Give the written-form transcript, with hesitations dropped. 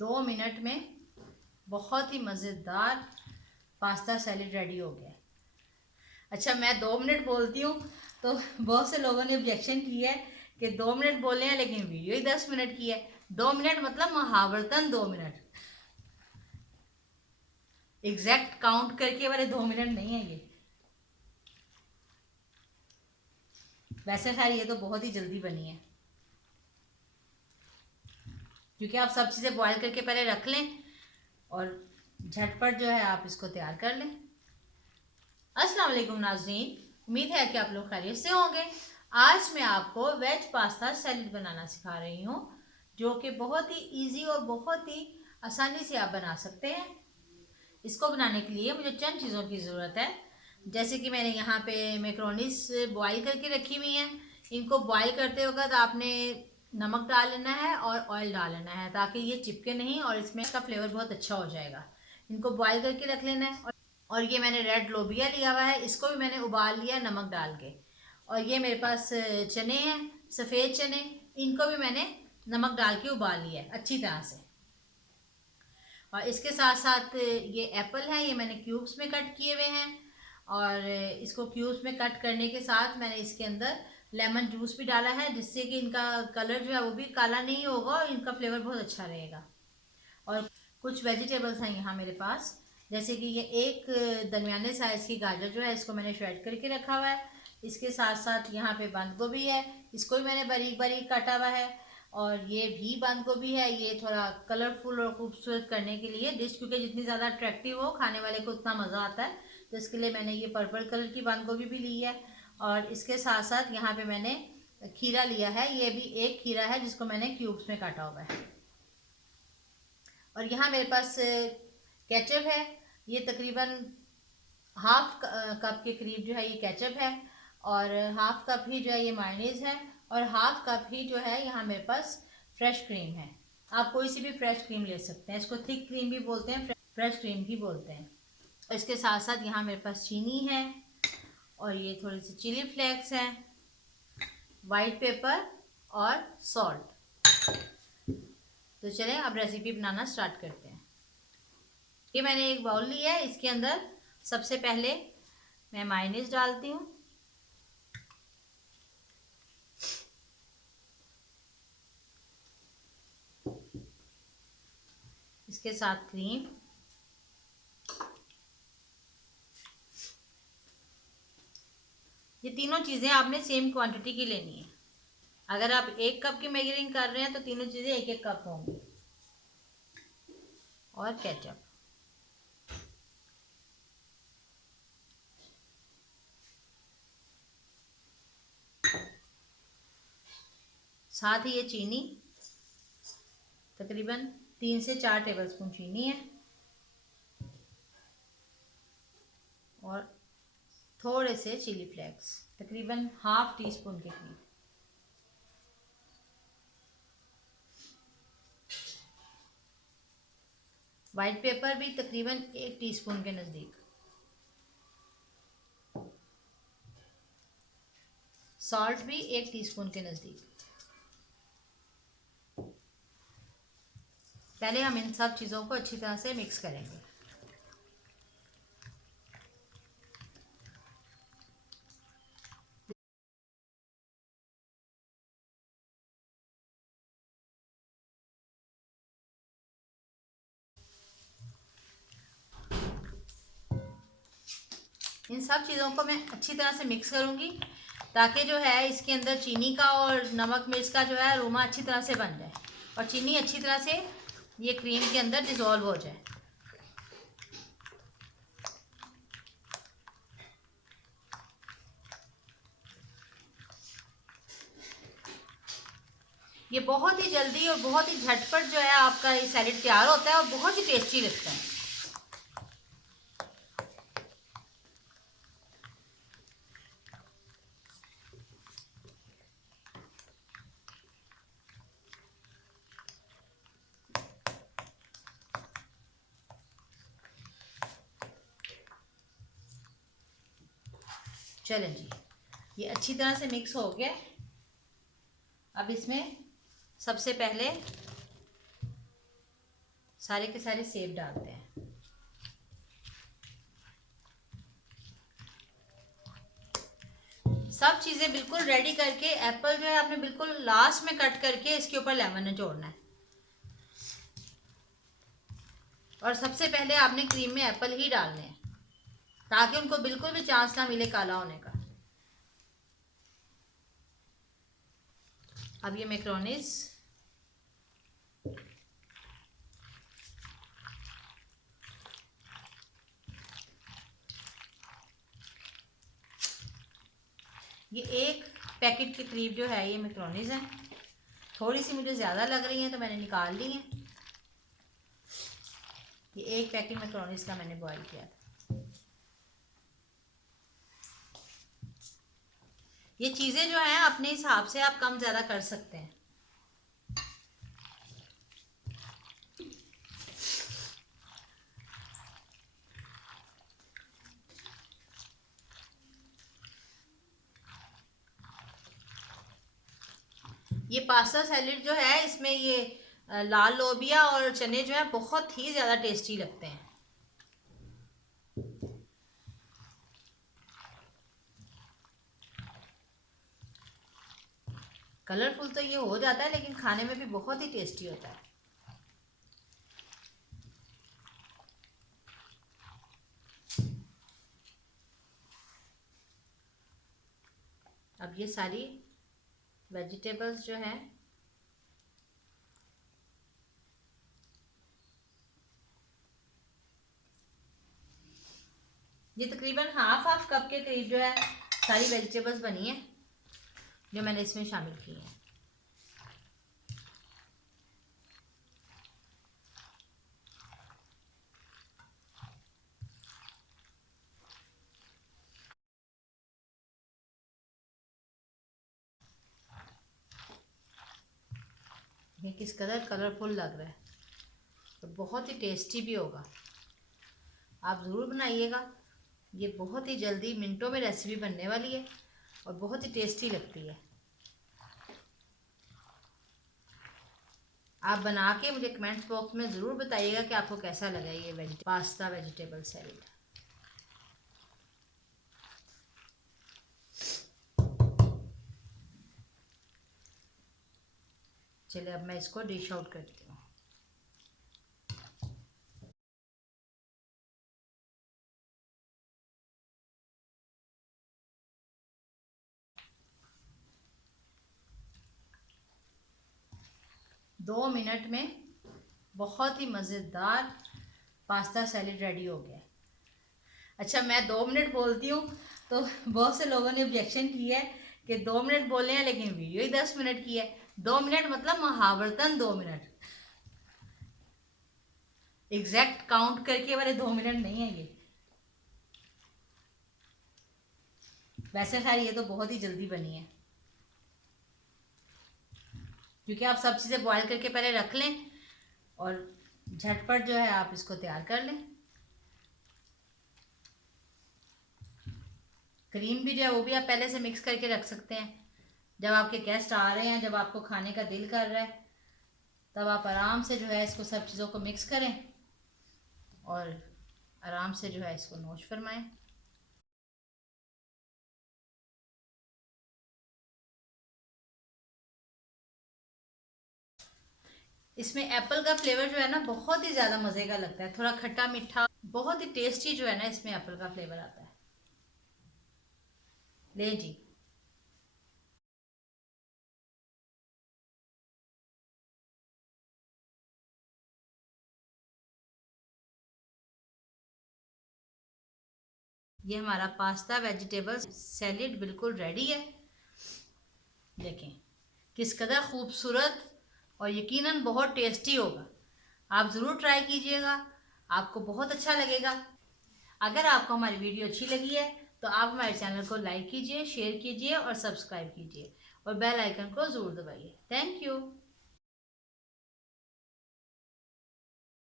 2 minute में बहुत ही मज़ेदार पास्ता सैलेड रेडी हो गया। अच्छा, मैं 2 मिनट बोलती हूँ तो बहुत से लोगों ने ऑब्जेक्शन किया है कि 2 मिनट बोले हैं लेकिन वीडियो ही 10 मिनट की है। 2 मिनट मतलब महावरतन 2 मिनट, एग्जैक्ट काउंट करके वाले 2 मिनट नहीं है ये। वैसे खैर ये तो बहुत ही जल्दी बनी है, क्योंकि आप सब चीज़ें बॉईल करके पहले रख लें और झटपट जो है आप इसको तैयार कर लें। अस्सलाम वालेकुम नाज़रीन, उम्मीद है कि आप लोग खैरियत से होंगे। आज मैं आपको वेज पास्ता सैलेड बनाना सिखा रही हूँ, जो कि बहुत ही इजी और बहुत ही आसानी से आप बना सकते हैं। इसको बनाने के लिए मुझे चंद चीज़ों की ज़रूरत है, जैसे कि मैंने यहाँ पे मैक्रोनीस बॉईल करके रखी हुई हैं। इनको बॉईल करते वक्त आपने नमक डाल लेना है और ऑयल डाल लेना है, ताकि ये चिपके नहीं और इसमें इसका फ्लेवर बहुत अच्छा हो जाएगा। इनको बॉईल करके रख लेना है। और ये मैंने रेड लोबिया लिया हुआ है, इसको भी मैंने उबाल लिया नमक डाल के। और ये मेरे पास चने हैं, सफ़ेद चने, इनको भी मैंने नमक डाल के उबाल लिया है अच्छी तरह से। और इसके साथ साथ ये एप्पल है, ये मैंने क्यूब्स में कट किए हुए हैं। और इसको क्यूब्स में कट करने के साथ मैंने इसके अंदर लेमन जूस भी डाला है, जिससे कि इनका कलर जो है वो भी काला नहीं होगा और इनका फ्लेवर बहुत अच्छा रहेगा। और कुछ वेजिटेबल्स हैं यहाँ मेरे पास, जैसे कि ये एक दरमियाने साइज़ की गाजर जो है, इसको मैंने श्रेड करके रखा हुआ है। इसके साथ साथ यहाँ पे बंद गोभी है, इसको भी मैंने बारीक बारीक काटा हुआ है। और ये भी बंद गोभी है, ये थोड़ा कलरफुल और खूबसूरत करने के लिए डिश, क्योंकि जितनी ज़्यादा अट्रैक्टिव हो खाने वाले को उतना मज़ा आता है, तो इसके लिए मैंने ये पर्पल कलर की बंद गोभी भी ली है। और इसके साथ साथ यहाँ पे मैंने खीरा लिया है, ये भी एक खीरा है जिसको मैंने क्यूब्स में काटा हुआ है। और यहाँ मेरे पास केचप है, ये तकरीबन हाफ कप के करीब जो है ये केचप है। और हाफ कप ही जो है ये मायोनीज है। और हाफ कप ही जो है यहाँ मेरे पास फ्रेश क्रीम है। आप कोई सी भी फ्रेश क्रीम ले सकते हैं, इसको थिक क्रीम भी बोलते हैं, फ्रेश क्रीम भी बोलते हैं। और इसके साथ साथ यहाँ मेरे पास चीनी है, और ये थोड़ी सी चिली फ्लेक्स है, वाइट पेपर और सॉल्ट। तो चलें अब रेसिपी बनाना स्टार्ट करते हैं। ये मैंने एक बाउल लिया है, इसके अंदर सबसे पहले मैं मायोनीज डालती हूँ। इसके साथ क्रीम, ये तीनों चीज़ें आपने सेम क्वांटिटी की लेनी है। अगर आप 1 कप की मेजरिंग कर रहे हैं तो तीनों चीज़ें 1-1 कप होंगी। और केचप, साथ ही ये चीनी, तकरीबन 3 से 4 टेबलस्पून चीनी है। और थोड़े से चिली फ्लेक्स, तकरीबन हाफ टी स्पून के करीब। वाइट पेपर भी तकरीबन 1 टीस्पून के नज़दीक। सॉल्ट भी 1 टीस्पून के नज़दीक। पहले हम इन सब चीज़ों को अच्छी तरह से मिक्स करेंगे। इन सब चीज़ों को मैं अच्छी तरह से मिक्स करूँगी, ताकि जो है इसके अंदर चीनी का और नमक मिर्च का जो है अरोमा अच्छी तरह से बन जाए और चीनी अच्छी तरह से ये क्रीम के अंदर डिज़ोल्व हो जाए। ये बहुत ही जल्दी और बहुत ही झटपट जो है आपका ये सैलेड तैयार होता है और बहुत ही टेस्टी लगता है। चलें जी, ये अच्छी तरह से मिक्स हो गया। अब इसमें सबसे पहले सारे के सारे सेब डालते हैं। सब चीज़ें बिल्कुल रेडी करके, एप्पल जो है आपने बिल्कुल लास्ट में कट करके इसके ऊपर लेमन निचोड़ना है। और सबसे पहले आपने क्रीम में एप्पल ही डालने हैं ताकि उनको बिल्कुल भी चांस ना मिले काला होने का। अब ये मैक्रोनीज ये एक पैकेट के करीब जो है ये मैक्रोनीज हैं। थोड़ी सी मुझे ज़्यादा लग रही हैं तो मैंने निकाल ली हैं। ये एक पैकेट मैक्रोनीज का मैंने बॉईल किया था। ये चीज़ें जो हैं अपने हिसाब से आप कम ज़्यादा कर सकते हैं। ये पास्ता सैलेड जो है इसमें ये लाल लोबिया और चने जो है बहुत ही ज़्यादा टेस्टी लगते हैं। कलरफुल तो ये हो जाता है लेकिन खाने में भी बहुत ही टेस्टी होता है। अब ये सारी वेजिटेबल्स जो हैं ये तकरीबन हाफ कप के करीब जो है सारी वेजिटेबल्स बनी है जो मैंने इसमें शामिल की हैं। ये किस कदर कलरफुल लग रहा है और बहुत ही टेस्टी भी होगा। आप ज़रूर बनाइएगा। ये बहुत ही जल्दी मिनटों में रेसिपी बनने वाली है और बहुत ही टेस्टी लगती है। आप बना के मुझे कमेंट्स बॉक्स में ज़रूर बताइएगा कि आपको कैसा लगा ये पास्ता वेजिटेबल सैलेड। चलिए अब मैं इसको डिश आउट करती हूँ। दो मिनट में बहुत ही मज़ेदार पास्ता सैलेड रेडी हो गया। अच्छा, मैं 2 मिनट बोलती हूँ तो बहुत से लोगों ने ऑब्जेक्शन किया है कि 2 मिनट बोले हैं लेकिन वीडियो ही 10 मिनट की है। 2 मिनट मतलब मुहावरतन 2 मिनट, एग्जैक्ट काउंट करके वाले 2 मिनट नहीं है ये। वैसे खैर ये तो बहुत ही जल्दी बनी है क्योंकि आप सब चीज़ें बॉईल करके पहले रख लें और झटपट जो है आप इसको तैयार कर लें। क्रीम भी जो है वो भी आप पहले से मिक्स करके रख सकते हैं। जब आपके गेस्ट आ रहे हैं, जब आपको खाने का दिल कर रहा है, तब आप आराम से जो है इसको सब चीज़ों को मिक्स करें और आराम से जो है इसको नोश फरमाएं। इसमें एप्पल का फ्लेवर जो है ना बहुत ही ज़्यादा मज़े का लगता है, थोड़ा खट्टा मीठा, बहुत ही टेस्टी जो है ना इसमें एप्पल का फ्लेवर आता है। ले जी, ये हमारा पास्ता वेजिटेबल सैलेड बिल्कुल रेडी है। देखें किस कदर खूबसूरत और यकीनन बहुत टेस्टी होगा। आप ज़रूर ट्राई कीजिएगा, आपको बहुत अच्छा लगेगा। अगर आपको हमारी वीडियो अच्छी लगी है तो आप हमारे चैनल को लाइक कीजिए, शेयर कीजिए और सब्सक्राइब कीजिए और बेल आइकन को ज़रूर दबाइए। Thank you.